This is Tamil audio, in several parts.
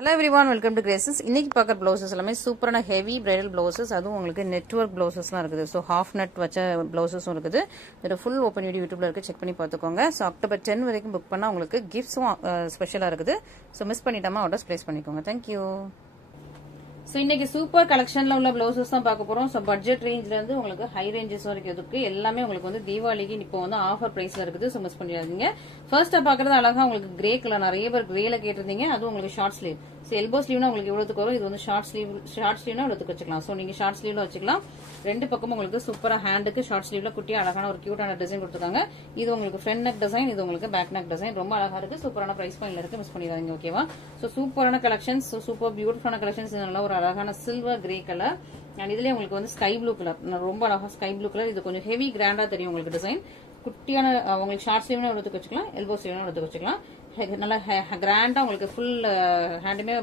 Hello everyone, welcome to Graces. இன்னைக்கு பார்க்குற blouses எல்லாமே சூப்பரான ஹெவி பிரைடல் blouses. அதுவும் உங்களுக்கு நெட்வொர்க் blouses-லாம் இருக்குது. ஸோ ஹாஃப் நெட் வச்ச blouses-ம் இருக்குது. இதோட ஃபுல் ஓப்பன் வீடியோ யூடியூப்ல இருக்கு, செக் பண்ணி பார்த்துக்கோங்க. ஸோ அக்டோபர் 10 வரைக்கும் புக் பண்ணால் உங்களுக்கு கிஃப்ட்ஸும் ஸ்பெஷலாக இருக்குது. ஸோ மிஸ் பண்ணிட்டாமல் ஆர்டர்ஸ் பிளேஸ் பண்ணிக்கோங்க. தேங்க்யூ. ஸோ இன்னைக்கு சூப்பர் கலெக்ஷன்ல உள்ள பிளவுசஸ் தான் பார்க்க போறோம். ஸோ பட்ஜெட் ரேஞ்ச்ல இருந்து உங்களுக்கு ஹை ரேஞ்சஸ் வரைக்கும் இருக்கு. எல்லாமே உங்களுக்கு வந்து தீபாவளிக்கு இப்போ வந்து ஆஃபர் பிரைஸ்ல இருக்குது. ஸோ மிஸ் பண்ணிடாதீங்க. ஃபர்ஸ்டா பாக்குறது அழகா உங்களுக்கு கிரே கலர், நிறைய பேர் கிரேல கேட்டிருந்தீங்க. அதுவும் உங்களுக்கு ஷார்ட் ஸ்லீவ். ஸோ எல்போ ஸ்லீவ்னா உங்களுக்கு எவ்வளவுக்கு வரும், இது வந்து ஷார்ட் ஸ்லீவ்னா எவ்வளவுக்கு வச்சுக்கலாம். ஸோ நீங்க ஷார்ட் ஸ்லீவ்ல வச்சுக்கலாம். ரெண்டு பக்கமும் உங்களுக்கு சூப்பரா ஹேண்டுக்கு ஷார்ட் ஸ்லீவ்ல குட்டியா அழகான ஒரு கியூட்டான டிசைன் கொடுத்துருக்காங்க. இது உங்களுக்கு ஃப்ரண்ட் நெக் டிசைன், இது உங்களுக்கு பேக் நெக் டிசைன். ரொம்ப அழகா இருக்கு. சூப்பரான பிரைஸ் பாயிண்ட்ல இருக்கு, மிஸ் பண்ணிடாதீங்க. ஓகேவா? ஸோ சூப்பரான கலெக்ஷன்ஸ், சூப்பர் பியூட்டிஃபுல்லான கலெக்ஷன்ஸ். நல்ல ஒரு அழகான சில்வர் கிரே கலர் அண்ட் இதுலயே உங்களுக்கு வந்து ஸ்கை ப்ளூ கலர், ரொம்ப அழகா ஸ்கை ப்ளூ கலர். இது கொஞ்சம் ஹெவி கிராண்டா தெரியும் உங்களுக்கு டிசைன். குட்டியான உங்களுக்கு ஷார்ட் ஸ்லீவ்னா எடுத்து வச்சுக்கலாம், எல்போ ஸ்லீவ்னா எடுத்து வச்சுக்கலாம். நல்லா கிராண்டா உங்களுக்கு ஃபுல் ஹேண்டுமே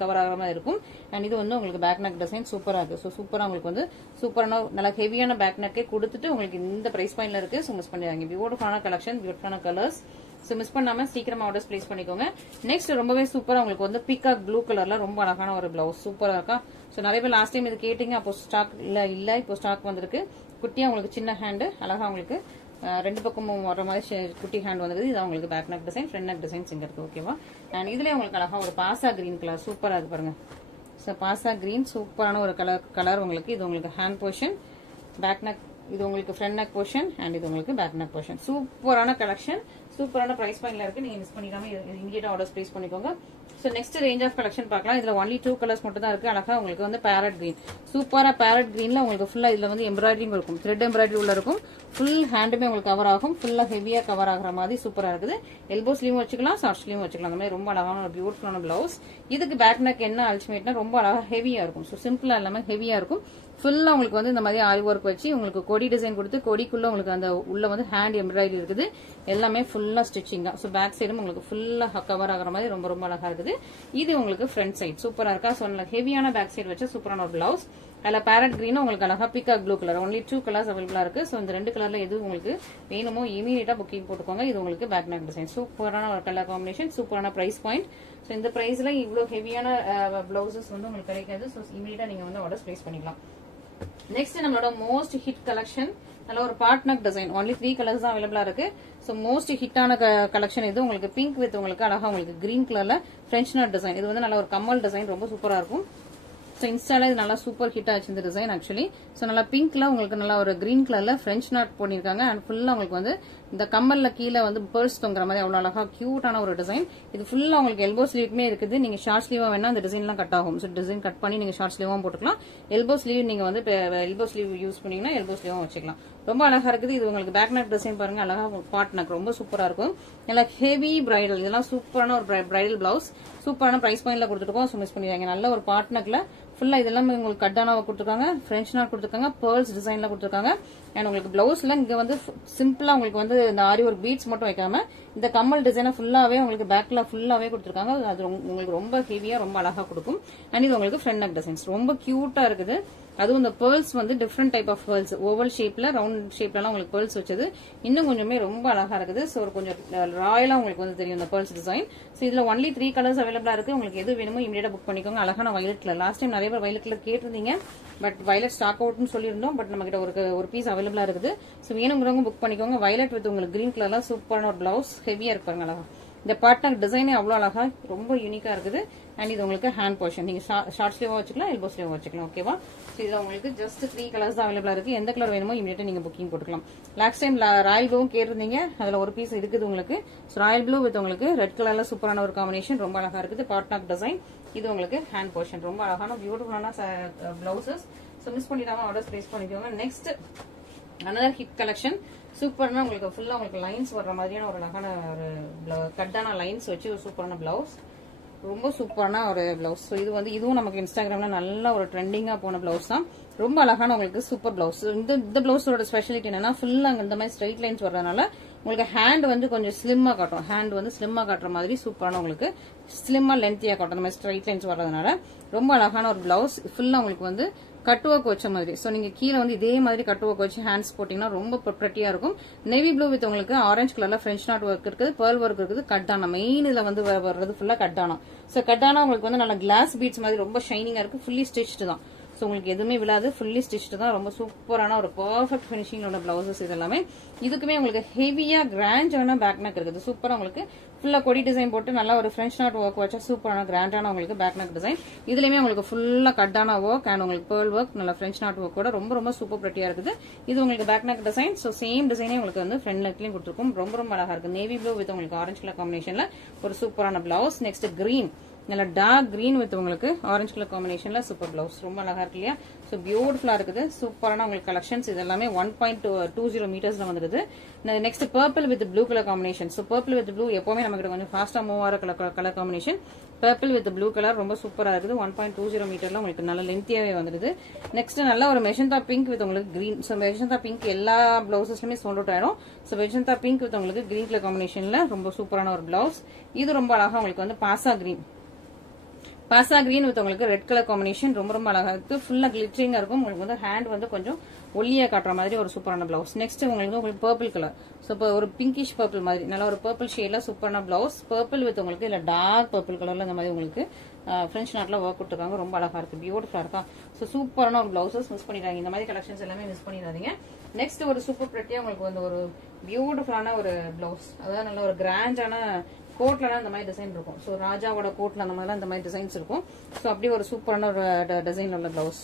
கவர் ஆகிற மாதிரி இருக்கும். அண்ட் இது வந்து உங்களுக்கு பேக் நெக் டிசைன் சூப்பரா இருக்கு. ஸோ சூப்பரா உங்களுக்கு வந்து சூப்பரான நல்லா ஹெவியான பேக் நெக்கே கொடுத்துட்டு உங்களுக்கு இந்த பிரைஸ் பாயிண்ட்ல இருக்கு. ஸோ மிஸ் பண்ணிடுறாங்க. பியூட்டிஃபுல்லான கலெக்ஷன், பியூட்டிஃபுல்லான கலர்ஸ். ஸோ மிஸ் பண்ணாம சீக்கிரமா ஆர்டர்ஸ் பிளேஸ் பண்ணிக்கோங்க. நெக்ஸ்ட் ரொம்பவே சூப்பரா உங்களுக்கு வந்து பீகாக் ப்ளூ கலர்ல ரொம்ப அழகான ஒரு பிளவுஸ் சூப்பரா இருக்கா. ஸோ நிறைய பேர் லாஸ்ட் டைம் இது கேட்டீங்க, அப்போ ஸ்டாக் இல்ல இப்போ ஸ்டாக் வந்திருக்கு. குட்டியா உங்களுக்கு சின்ன ஹேண்டு அழகா உங்களுக்கு ரெண்டு பக்கமும் வர மாதிரி குட்டி ஹேண்ட் வந்தது. இது உங்களுக்கு back neck design, front neck designs இங்க இருக்கு. ஓகேவா? அண்ட் இதுலயே உங்களுக்கு அழகா ஒரு பாசா கிரீன் கலர் சூப்பரா இருக்கு பாருங்க. ஸோ பாசா கிரீன் சூப்பரான ஒரு கலர் உங்களுக்கு. இது உங்களுக்கு ஹேண்ட் போர்ஷன், பேக் நெக், இது உங்களுக்கு ஃப்ரண்ட் நெக் போர்ஷன் அண்ட் இது உங்களுக்கு பேக் நெக் போர்ஷன். சூப்பரான கலெக்ஷன், சூப்பரான பிரைஸ் பாயிண்ட்ல இருக்கு. நீங்க மிஸ் பண்ணிடாம இமீடியட்டா ஆர்டர்ஸ் பிளேஸ் பண்ணிக்கோங்க. So next range of collection பார்க்கலாம். இதுல ஒன்லி 2 கலர்ஸ் மட்டும் தான் இருக்கு. அழகா உங்களுக்கு வந்து பேரட் கிரீன், சூப்பரா பேரட் கிரீன்ல உங்களுக்கு ஃபுல்லா இதுல வந்து எம்ப்ராய்டரிங் இருக்கும், த்ரெட் எம்ப்ராய்டரி உள்ள இருக்கும். ஃபுல் ஹேண்டுமே உங்களுக்கு கவர் ஆகும், ஃபுல்லா ஹெவியா கவர் ஆகிற மாதிரி சூப்பரா இருக்குது. எல்போ ஸ்லீவும் வச்சுக்கலாம், ஷார்ட் ஸ்லீவும் வச்சுக்கலாம். அந்த மாதிரி ரொம்ப அழகான ஒரு பியூட்டிஃபுல்லான பிளவுஸ். இதுக்கு பேக் நெக் என்ன அல்டிமேட்னா ரொம்ப அழகா ஹெவியா இருக்கும். ஸோ சிம்பிளா இல்லாம ஹெவியா இருக்கும். ஃபுல்லா உங்களுக்கு வந்து இந்த மாதிரி ஆரி ஒர்க் வச்சு உங்களுக்கு கொடி டிசைன் கொடுத்து கொடிக்குள்ள உங்களுக்கு அந்த உள்ள வந்து ஹேண்ட் எம்ப்ராய்டரி இருக்குது. எல்லாமே ஃபுல்லா ஸ்டிச்சிங் தான். ஸோ பேக் சைடும் உங்களுக்கு ஃபுல்லா கவர் ஆகிற மாதிரி ரொம்ப ரொம்ப அழகா இருக்குது. இது உங்களுக்கு ஃப்ரண்ட் சைட் சூப்பரா இருக்கா. ஸோ ஹெவியான பேக் சைடு வச்சு சூப்பரான ஒரு பிளவுஸ். அதில் பேரட் கிரீன் உங்களுக்கு அழகா peacock blue colour. Only 2 colours அவைலபிளா இருக்கு. ஸோ இந்த 2 கலர்ல எது உங்களுக்கு வேணுமோ இமீடியட்டா புக்கிங் போட்டுக்கோங்க. இது உங்களுக்கு பேக் நெக் டிசைன் சூப்பரான ஒரு கலர் காம்பினேஷன், சூப்பரான பிரைஸ் பாயிண்ட். ஸோ இந்த பிரைஸ்ல இவ்வளவு ஹெவியான பிளவுசஸ் வந்து உங்களுக்கு கிடைக்காது. ஸோ இமீடியட்டா நீங்க வந்து ஆர்டர்ஸ் பிளேஸ் பண்ணிக்கலாம். நெக்ஸ்ட் நம்மளோட மோஸ்ட் ஹிட் கலெக்ஷன், நல்ல ஒரு part neck design. Only 3 colours தான் அவைலபிளா இருக்கு. சோ மோஸ்ட் ஹிட்டான கலெக்ஷன் இது. உங்களுக்கு பிங்க் வித் உங்களுக்கு அழகா உங்களுக்கு கிரீன் கலர்ல பிரெஞ்ச் நட் டிசைன். இது வந்து நல்ல ஒரு கம்மல் டிசைன், ரொம்ப சூப்பரா இருக்கும். ஸோ இன்ஸ்டால இது நல்லா சூப்பர் ஹிட் ஆச்சு இந்த டிசைன் ஆக்சுவலி. ஸோ நல்லா பிங்க்ல உங்களுக்கு நல்லா ஒரு கிரீன் கலர்ல பிரெஞ்ச் நாட் பண்ணிருக்காங்க. அண்ட் ஃபுல்லா உங்களுக்கு வந்து இந்த கம்மல்ல கீழே வந்து பேர்ஸ் தொங்குற மாதிரி அவ்வளவு அழகா கியூட்டான ஒரு டிசைன். இது ஃபுல்லா உங்களுக்கு எல்போ ஸ்லீவ்மே இருக்குது. நீங்க ஷார்ட் ஸ்லீவா வேணா அந்த டிசைன் எல்லாம் கட் ஆகும். ஸோ டிசைன் கட் பண்ணி நீங்க ஷார்ட் ஸ்லீவும் போட்டுக்கலாம். எல்போ ஸ்லீவ் நீங்க வந்து எல்போ ஸ்லீவ் யூஸ் பண்ணீங்கன்னா எல்போ ஸ்லீவும் வச்சுக்கலாம். ரொம்ப அழகா இருக்குது. இது உங்களுக்கு பேக் நெக் டிசைன் பாருங்க, அழகா பார்ட் நெக் ரொம்ப சூப்பரா இருக்கும். நல்லா ஹெவி பிரைடல், இதெல்லாம் சூப்பரான ஒரு பிரைடல் பிளவுஸ். சூப்பரான பிரைஸ் பாயிண்ட்ல கொடுத்துருக்கோம். ஸோ மிஸ் பண்ணிடுறாங்க. நல்ல ஒரு பார்ட் நெக்ல ஃபுல்லா இதெல்லாம் உங்களுக்கு கட்டானா கொடுத்துருக்காங்க, பிரெஞ்ச் நாட் கொடுத்துருக்காங்க, பேர்ல்ஸ் டிசைன்ல கொடுத்துருக்காங்க. அண்ட் உங்களுக்கு பிளவுஸ்ல இங்க வந்து சிம்பிளா உங்களுக்கு வந்து இந்த ஆரி ஒரு பீட்ஸ் மட்டும் வைக்காம இந்த கம்மல் டிசைனை ஃபுல்லாவே உங்களுக்கு பேக்ல ஃபுல்லாவே கொடுத்துருக்காங்க. அது உங்களுக்கு ரொம்ப ஹெவியா ரொம்ப அழகா கொடுக்கும். அண்ட் இது உங்களுக்கு ஃப்ரண்ட் நெக் டிசைன்ஸ் ரொம்ப கியூட்டா இருக்குது. அதுவும் இந்த பேர்ல்ஸ் வந்து different type of pearls, oval ஷேப்ல ரவுண்ட் ஷேப்ல உங்களுக்கு பேர்ல்ஸ் வச்சது இன்னும் கொஞ்சமே ரொம்ப அழகா இருக்குது. ஸோ கொஞ்சம் ராயலா உங்களுக்கு வந்து தெரியும் இந்த பேர்ல்ஸ் டிசைன். ஸோ இதுல ஒன்லி 3 கலர்ஸ் அவைலபிளா இருக்கு. உங்களுக்கு எது வேணுமோ இமீடியட்டா புக் பண்ணிக்கோங்க. அழகான வயலட் கலர். லாஸ்ட் டைம் நிறைய பேர் வயலட் கலர் கேட்டிருந்தீங்க, பட் வயலட் ஸ்டாக் அவுட்னு சொல்லியிருந்தோம். பட் நம்ம கிட்ட ஒரு பீஸ் அவைலபிளா இருக்குது. ஸோ வேணுங்கிறவங்க புக் பண்ணிக்கோங்க. வயலட் வித் உங்களுக்கு கிரீன் கலர்ல சூப்பரான ஒரு பிளவுஸ், ஹெவியா இருப்பாங்க அழகா. இந்த பார்ட்னர் டிசைனே அவ்வளவு அழகா ரொம்ப யூனிக்கா இருக்குது. அண்ட் இது உங்களுக்கு ஹேண்ட் போர்ஷன், நீங்க ஷார்ட் ஸ்லீவா வச்சுக்கலாம், எல்போ ஸ்லீவா வச்சுக்கலாம். ஓகேவா? இதுல உங்களுக்கு ஜஸ்ட் 3 கலர்ஸ் தான் அவைலபிளா இருக்கு. எந்த கலர் வேணுமோ இமீடியட்டா நீங்க புக்கிங் போட்டுக்கலாம். லாஸ்ட் டைம் ராயல் ப்ளூவும் கேட்டிருந்தீங்க, அதுல ஒரு பீஸ் இருக்குது உங்களுக்கு. ராயல் ப்ளூ வித் உங்களுக்கு ரெட் கலர்ல சூப்பரான ஒரு காம்பினேஷன், ரொம்ப அழகா இருக்குது. பார்ட்னர் டிசைன், இது உங்களுக்கு ஹேண்ட் போர்ஷன். ரொம்ப அழகான பியூட்டிஃபுல்லான பிளவுசஸ். ஸோ மிஸ் பண்ணிடாம ஆர்டர்ஸ் பிளேஸ் பண்ணிக்கோங்க. Next another hit collection. சூப்பர்னா உங்களுக்கு ஃபுல்லா உங்களுக்கு லைன்ஸ் வர்ற மாதிரியான ஒரு அழகான ஒரு கட்டான லைன்ஸ் வச்சு ஒரு சூப்பரான பிளவுஸ், ரொம்ப சூப்பரான ஒரு பிளவுஸ். ஸோ இது வந்து இதுவும் நமக்கு இன்ஸ்டாகிராம்ல நல்ல ஒரு ட்ரெண்டிங்கா போன பிளவுஸ் தான். ரொம்ப அழகான உங்களுக்கு சூப்பர் பிளவுஸ். இந்த பிளவுஸோட ஸ்பெஷாலிட்டி என்னன்னா ஃபுல்லா இந்த மாதிரி ஸ்ட்ரைட் லைன்ஸ் வர்றதுனால உங்களுக்கு ஹேண்ட் வந்து கொஞ்சம் ஸ்லிம்மா காட்டும். ஹேண்ட் வந்து ஸ்லிம்மா காட்டுற மாதிரி சூப்பரான உங்களுக்கு ஸ்லிம்மா லென்த்தியா காட்டும். இந்த மாதிரி ஸ்ட்ரைட் லைன்ஸ் வர்றதுனால ரொம்ப அழகான ஒரு பிளவுஸ். ஃபுல்லா உங்களுக்கு வந்து கட் ஒர்க் வச்ச மாதிரி. ஸோ நீங்க கீழே வந்து இதே மாதிரி கட் ஒர்க் வச்சு ஹேண்ட்ஸ் போட்டீங்கன்னா ரொம்ப ப்ரெட்டியா இருக்கும். நேவி ப்ளூ வித் உங்களுக்கு ஆரஞ்சு கலர்ல ஃப்ரெஞ்ச் நாட் ஒர்க் இருக்குது, பேர்ல் ஒர்க் இருக்குது, கட்டானா மெயின் இதுல வந்து வர்றது ஃபுல்லா கட்டானா. ஸோ கட்டானா உங்களுக்கு வந்து நல்ல கிளாஸ் பீட்ஸ் மாதிரி ரொம்ப ஷைனிங்கா இருக்கு, ஃபுல்லி ஸ்டிச்டு தான். ஸோ உங்களுக்கு எதுவுமே விழாது, ஃபுல்லி ஸ்டிச்டு தான். ரொம்ப சூப்பரான ஒரு பர்ஃபெக்ட் ஃபினிஷிங்கோட பிளவுசஸ் இது எல்லாமே. இதுக்குமே உங்களுக்கு ஹெவியா கிராண்டான பேக் நெக் இருக்குது. சூப்பரா உங்களுக்கு ஃபுல்லா கொடி டிசைன் போட்டு நல்லா ஒரு ஃப்ரெஞ்ச் நாட் ஒர்க் வச்சா சூப்பரான கிராண்டான உங்களுக்கு பேக் நெக் டிசைன். இதுலயுமே உங்களுக்கு ஃபுல்லா கட்டான ஒர்க் அண்ட் உங்களுக்கு பேர்ல் ஒர்க் நல்ல ஃப்ரெஞ்ச் நாட் ஒர்க் கூட ரொம்ப ரொம்ப சூப்பர் பிரெட்டியா இருக்குது. இது உங்களுக்கு back neck design. So same டிசைனே உங்களுக்கு வந்து ஃப்ரண்ட் நெக்லயும் கொடுத்துருக்கும். ரொம்ப ரொம்ப அழகா இருக்கு. நேவி ப்ளூ வித் உங்களுக்கு ஆரஞ்சு கலர் காம்பினேஷன்ல ஒரு சூப்பரான பிளவுஸ். நெக்ஸ்ட் கிரீன், நல்ல டார்க் கிரீன் வித் உங்களுக்கு ஆரஞ்சு கலர் காம்பினேஷன்ல சூப்பர் பிளவுஸ். ரொம்ப அழகா இருக்கு இல்லையா? ஸோ பியூட்டிஃபுல்லா இருக்குது. சூப்பரான உங்களுக்கு கலெக்ஷன்ஸ் இது எல்லாமே 1.20 மீட்டர்ஸ்ல வந்துருது. Next purple with blue colour combination. So purple with blue எப்பவுமே நமக்கு கொஞ்சம் ஃபாஸ்டா மூவ் ஆகிற colour combination. Purple with blue colour ரொம்ப சூப்பரா இருக்குது. 1.20 மீட்டர்ல உங்களுக்கு நல்ல லென்த்தியாவே வந்துருது. நெக்ஸ்ட் நல்ல ஒரு மெஜந்தா பிங்க் வித் உங்களுக்கு கிரீன். ஸோ மெஜந்தா பிங்க் எல்லா பிளவுசஸ்லுமே சோல்ட் அவுட் ஆயிடும். ஸோ மெஜந்தா பிங்க் வித் உங்களுக்கு கிரீன் கலர் காம்பினேஷன்ல ரொம்ப சூப்பரான ஒரு பிளவுஸ். இது ரொம்ப அழகா உங்களுக்கு வந்து பாசா கிரீன் வித் உங்களுக்கு ரெட் கலர் காம்பினேஷன். ரொம்ப ரொம்ப அழகா இருக்கு, ஃபுல்லா கிளிட்டரிங்கா இருக்கும். உங்களுக்கு வந்து ஹேண்ட் வந்து கொஞ்சம் ஒல்லியா காட்டுற மாதிரி ஒரு சூப்பரான பிளவுஸ். நெக்ஸ்ட் உங்களுக்கு பர்பிள் கலர். ஸோ இப்போ ஒரு பிங்கிஷ் பர்பிள் மாதிரி நல்ல ஒரு பர்பிள் ஷேட்ல சூப்பரான பிளவுஸ். பர்பிள் வித் உங்களுக்கு இல்ல டார்க் பர்பிள் கலர்ல இந்த மாதிரி உங்களுக்கு ஃப்ரெஞ்ச் நாட்ல ஒர்க் கொடுத்துருக்காங்க. ரொம்ப அழகா இருக்கு, பியூட்டிஃபுல்லா இருக்கா? ஸோ சூப்பரான ஒரு பிளவுசஸ் மிஸ் பண்ணிடுறாங்க. இந்த மாதிரி கலெக்ஷன்ஸ் எல்லாமே மிஸ் பண்ணிடாதீங்க. நெக்ஸ்ட் ஒரு சூப்பர் பிரெட்டியா உங்களுக்கு வந்து ஒரு பியூட்டிஃபுல்லான ஒரு பிளவுஸ், அதாவது நல்ல ஒரு கிராண்டான கோட்ல இந்த மாதிரி டிசைன் இருக்கும். ஸோ ராஜாவோட கோட்ல அந்த மாதிரி இந்த மாதிரி டிசைன்ஸ் இருக்கும். ஸோ அப்படியே ஒரு சூப்பரான ஒரு டிசைன் உள்ள பிளவுஸ்.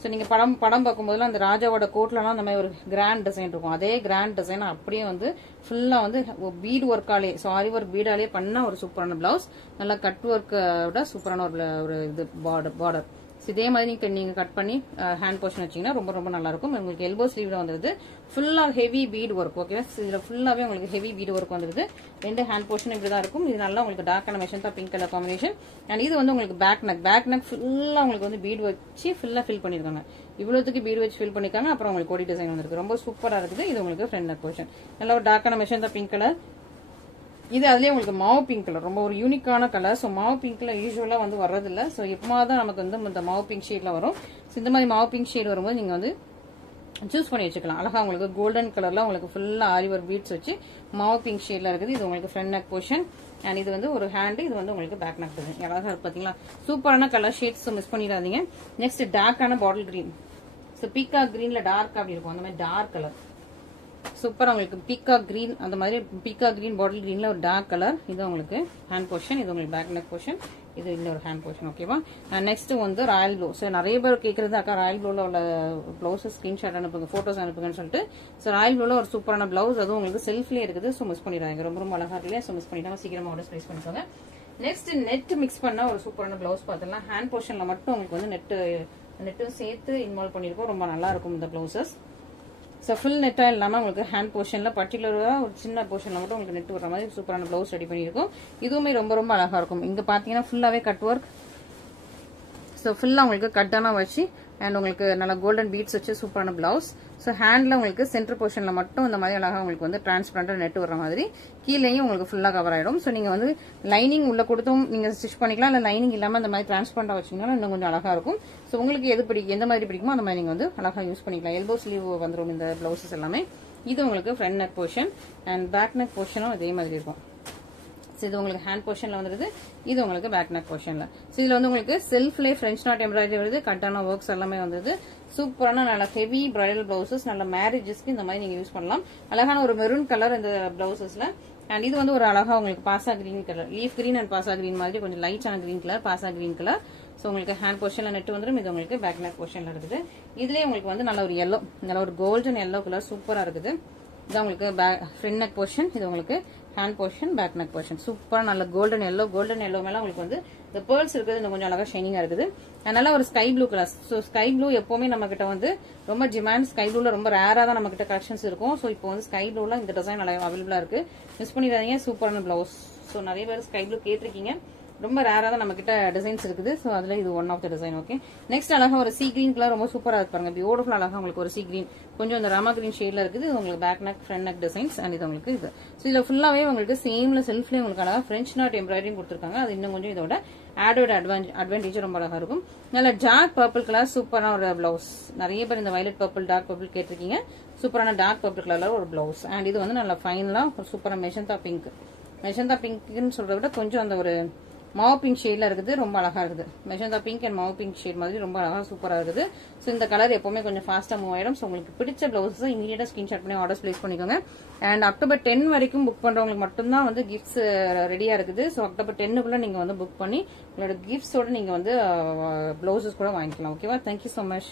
ஸோ நீங்க படம் பார்க்கும்போது அந்த ராஜாவோட கோட்லாம் அந்த மாதிரி ஒரு கிராண்ட் டிசைன் இருக்கும். அதே கிராண்ட் டிசைன் அப்படியே வந்து ஃபுல்லா வந்து பீட் ஒர்க்காலே, ஸோ ஆரி ஒர்க் பீடாலே பண்ண ஒரு சூப்பரான பிளவுஸ். நல்லா கட் ஒர்க்கோட சூப்பரான ஒரு இது பார்டர். இதே மாதிரி நீங்க கட் பண்ணி ஹேண்ட் போர்ஷன் வச்சீங்கன்னா ரொம்ப ரொம்ப நல்லா இருக்கும். உங்களுக்கு எல்போ ஸ்லீவ்ல வந்துருது, ஃபுல்லா ஹெவி பீட் ஒர்க். ஓகே, இதுல ஃபுல்லாவே உங்களுக்கு ஹெவி பீட் ஒர்க் வந்துருது. ரெண்டு ஹேண்ட் போர்ஷன் இப்படிதான் இருக்கும். இது நல்லா உங்களுக்கு dark and magenta pink colour combination. And இது வந்து உங்களுக்கு பேக் நெக் ஃபுல்லா உங்களுக்கு வந்து பீட் வச்சு ஃபுல்லா ஃபில் பண்ணிருக்காங்க. இவ்வளவுக்கு பீட் வச்சு ஃபில் பண்ணிருக்காங்க. அப்புறம் உங்களுக்கு கோடி டிசைன் வந்திருக்கு, ரொம்ப சூப்பரா இருக்குது. இது உங்களுக்கு ஃப்ரண்ட் நெக் போர்ஷன் நல்லா ஒரு dark and magenta pink colour. இது அதுலயே உங்களுக்கு மாவு பிங்க் கலர், ரொம்ப ஒரு யூனிக்கான கலர். ஸோ மாவு பிங்க்ல யூஸ்வலா வந்து வர்றதில்ல. ஸோ எப்பமாதான் நமக்கு வந்து இந்த மாவு பிங்க் ஷேட்ல வரும். இந்த மாதிரி மாவு பிங்க் ஷேட் வரும்போது நீங்க வந்து சூஸ் பண்ணி வச்சுக்கலாம். அழகா உங்களுக்கு கோல்டன் கலர்ல உங்களுக்கு ஃபுல்லா ஆரி ஒர்க் பீட்ஸ் வச்சு மாவு பிங்க் ஷேட்ல இருக்குது. இது உங்களுக்கு ஃப்ரண்ட் நெக் போர்ஷன் அண்ட் இது வந்து ஒரு ஹேண்ட், இது வந்து உங்களுக்கு பேக் நெக் டிசைன். அழகா இருக்கு பாத்தீங்களா? சூப்பரான கலர் ஷேட்ஸ் மிஸ் பண்ணிடாதீங்க. நெக்ஸ்ட் டார்க்கான பாட்டில் கிரீன். ஸோ பீக்கா கிரீன்ல டார்க் அப்படி இருக்கும், அந்த மாதிரி டார்க் கலர் சூப்பரா உங்களுக்கு பீக்கா கிரீன், அந்த மாதிரி பீக்கா கிரீன் பாட்டில் கிரீன்ல ஒரு டார்க் கலர். இது உங்களுக்கு ஹேண்ட் போர்ஷன், இது உங்களுக்கு பேக் நெக் போர்ஷன், இது இன்னொரு ஹேண்ட் போர்ஷன். ஓகேவா? நெக்ஸ்ட் வந்து ராயல் ப்ளூ. ஸோ நிறைய பேர் கேட்கறது அக்கா ராயல் ப்ளூல உள்ள பிளவுஸ் ஸ்கிரீன்ஷாட் அனுப்புங்க, போட்டோஸ் அனுப்புங்கன்னு சொல்லிட்டு. ஸோ ராயல் ப்ளூல ஒரு சூப்பரான பிளவுஸ், அதுவும் உங்களுக்கு செல்ஃப்லேயே இருக்குது. ஸோ மிஸ் பண்ணிடுறாங்க, ரொம்ப ரொம்ப அழகா இல்லையா? ஸோ மிஸ் பண்ணிட்டாங்க, சீக்கிரமா ஆர்டர் பிளேஸ் பண்ணிக்கோங்க. நெக்ஸ்ட் நெட் மிக்ஸ் பண்ண ஒரு சூப்பரான பிளவுஸ் பார்த்தலாம். ஹேண்ட் போர்ஷன்ல மட்டும் உங்களுக்கு வந்து நெட்டும் சேர்த்து இன்வால்வ் பண்ணிருக்கோம். ரொம்ப நல்லா இருக்கும் இந்த பிளவுசஸ். ஸோ ஃபுல் நெட்டா இல்லாம உங்களுக்கு ஹேண்ட் போர்ஷன்ல பர்டிகுலரா ஒரு சின்ன போர்ஷன்ல மட்டும் உங்களுக்கு நெட் வர மாதிரி சூப்பரான பிளவுஸ் ரெடி பண்ணிருக்கோம். இதுவுமே ரொம்ப ரொம்ப அழகா இருக்கும். இங்க பாத்தீங்கன்னா ஃபுல்லாவே கட் ஒர்க். ஸோ ஃபுல்லா உங்களுக்கு கட்டானா வச்சு அண்ட் உங்களுக்கு நல்ல கோல்டன் பீட்ஸ் வச்சு சூப்பரான பிளவுஸ். ஸோ ஹேண்ட்ல உங்களுக்கு சென்டர் போர்ஷன்ல மட்டும் இந்த மாதிரி அழகா உங்களுக்கு வந்து டிரான்ஸ்பரண்டா நெட் வர மாதிரி, கீழேயும் உங்களுக்கு ஃபுல்லா கவர் ஆயிடும். ஸோ நீங்க வந்து லைனிங் உள்ள கொடுத்தும் நீங்க ஸ்டிச் பண்ணிக்கலாம், இல்ல லைனிங் இல்லாம இந்த மாதிரி டிரான்ஸ்பரண்டா வச்சீங்கன்னா இன்னும் கொஞ்சம் அழகா இருக்கும். ஸோ உங்களுக்கு எது பிடிக்கும், எந்த மாதிரி பிடிக்குமோ அந்த மாதிரி நீங்க வந்து அழகா யூஸ் பண்ணிக்கலாம். எல்போ ஸ்லீவ் வந்துடும் இந்த பிளவுசஸ் எல்லாமே. இது உங்களுக்கு front neck portion and back neck போர்ஷனும் இதே மாதிரி இருக்கும். இது உங்களுக்கு ஹேண்ட் போர்ஷன்ல வந்துருது, இது உங்களுக்கு பேக் நெக் போர்ஷன்ல. இதுல வந்து உங்களுக்கு செல்ஃப்லே பிரெஞ்ச் நாட் எம்ப்ராய்டரி வருது, கட்டான ஒர்க்ஸ் எல்லாமே வந்தது. சூப்பரான நல்ல ஹெவி பிரைடல் பிளவுசஸ், நல்ல மேரேஜஸ்க்கு இந்த மாதிரி நீங்க யூஸ் பண்ணலாம். அழகான ஒரு மெரூன் கலர் இந்த பிளவுசஸ்ல. அண்ட் இது வந்து ஒரு அழகா உங்களுக்கு பாசா green colour, leaf green and Bhasa green மாதிரி கொஞ்சம் லைட்டான கிரீன் கலர், பாசா கிரீன் கலர். ஸோ உங்களுக்கு ஹேண்ட் போர்ஷன்ல நெட் வந்துடும். இது உங்களுக்கு பேக் நெக் போர்ஷன்ல இருக்குது. இதுலயே உங்களுக்கு வந்து நல்ல ஒரு எல்லோ, நல்ல ஒரு கோல்டன் எல்லோ கலர் சூப்பரா இருக்குது. இது உங்களுக்கு ஃப்ரண்ட் நெக் போர்ஷன், இது உங்களுக்கு hand portion, back neck portion. சூப்பரா நல்ல கோல்டன் எல்லோ மேல உங்களுக்கு வந்து இந்த பேர்ல்ஸ் இருக்குது, இன்னும் கொஞ்சம் அழகா ஷைனிங்கா இருக்குது. அதனால ஒரு sky blue colour. So sky blue எப்பவுமே நம்ம கிட்ட வந்து ரொம்ப டிமாண்ட், ஸ்கை ப்ளூல ரொம்ப ரேரா தான் நம்ம கிட்ட கலெக்ஷன்ஸ் இருக்கும். ஸோ இப்போ வந்து ஸ்கை ப்ளூல இந்த டிசைன் அவைலபிளா இருக்கு, மிஸ் பண்ணிடாதீங்க. சூப்பரான பிளவுஸ். ஸோ நிறைய பேர் ஸ்கை ப்ளூ கேட்டிருக்கீங்க. ரொம்ப ரேரா தான் நம்ம கிட்ட டிசைன்ஸ் இருக்குது. ஸோ அதுல இது one of the design. Okay, next அழகா ஒரு சி கிரீன் கலர் ரொம்ப சூப்பரா இருக்கு பாருங்க. பியூட்டிஃபுல் அழகா உங்களுக்கு ஒரு சி கிரீன் கொஞ்சம் இந்த ராமா கிரீன் ஷேட்ல இருக்குது. இது உங்களுக்கு back neck front neck designs and இது உங்களுக்கு இது. ஸோ இதுல ஃபுல்லாவே உங்களுக்கு சேம்ல செல்ஃப்லயே உங்களுக்கு அழகா பிரெஞ்ச் நாட் எம்ப்ராய்டரிங் கொடுத்துருக்காங்க. அது இன்னும் கொஞ்சம் இதோட ஆடோட அட்வான்டேஜ் ரொம்ப அழகா இருக்கும். நல்ல டார்க் பர்பிள் கலர் சூப்பரான ஒரு பிளவுஸ். நிறைய பேர் இந்த வயலட் பர்பிள் டார்க் பர்பிள் கேட்டிருக்கீங்க. சூப்பரான டார்க் பர்பிள் கலர்ல ஒரு பிளவுஸ் அண்ட் இது வந்து நல்ல ஃபைனலா சூப்பரா மெஜந்தா பிங்க். மெஜந்தா பிங்க்னு சொல்றத விட கொஞ்சம் அந்த ஒரு மாவு பிங்க் ஷேட்ல இருக்குது. ரொம்ப அழகா இருக்குது. மெஜந்தா பிங்க் அண்ட் மாவு பிங்க் ஷேட் மாதிரி ரொம்ப அழகா சூப்பரா இருக்குது. ஸோ இந்த கலர் எப்பவுமே கொஞ்சம் ஃபாஸ்டா மூவ் ஆயிடும். ஸோ உங்களுக்கு பிடிச்ச பிளவுஸ் இமீடியட்டா ஸ்கிரீன்ஷாட் பண்ணி ஆர்டர்ஸ் பிளேஸ் பண்ணிக்கோங்க. அண்ட் அக்டோபர் 10 வரைக்கும் புக் பண்றவங்களுக்கு மட்டும்தான் வந்து கிஃப்ட்ஸ் ரெடியா இருக்குது. ஸோ அக்டோபர் 10க்குள்ள நீங்க வந்து புக் பண்ணி உங்களோட கிஃப்ட்ஸோட நீங்க வந்து பிளவுசஸ் கூட வாங்கிக்கலாம். ஓகேவா? Thank you so much.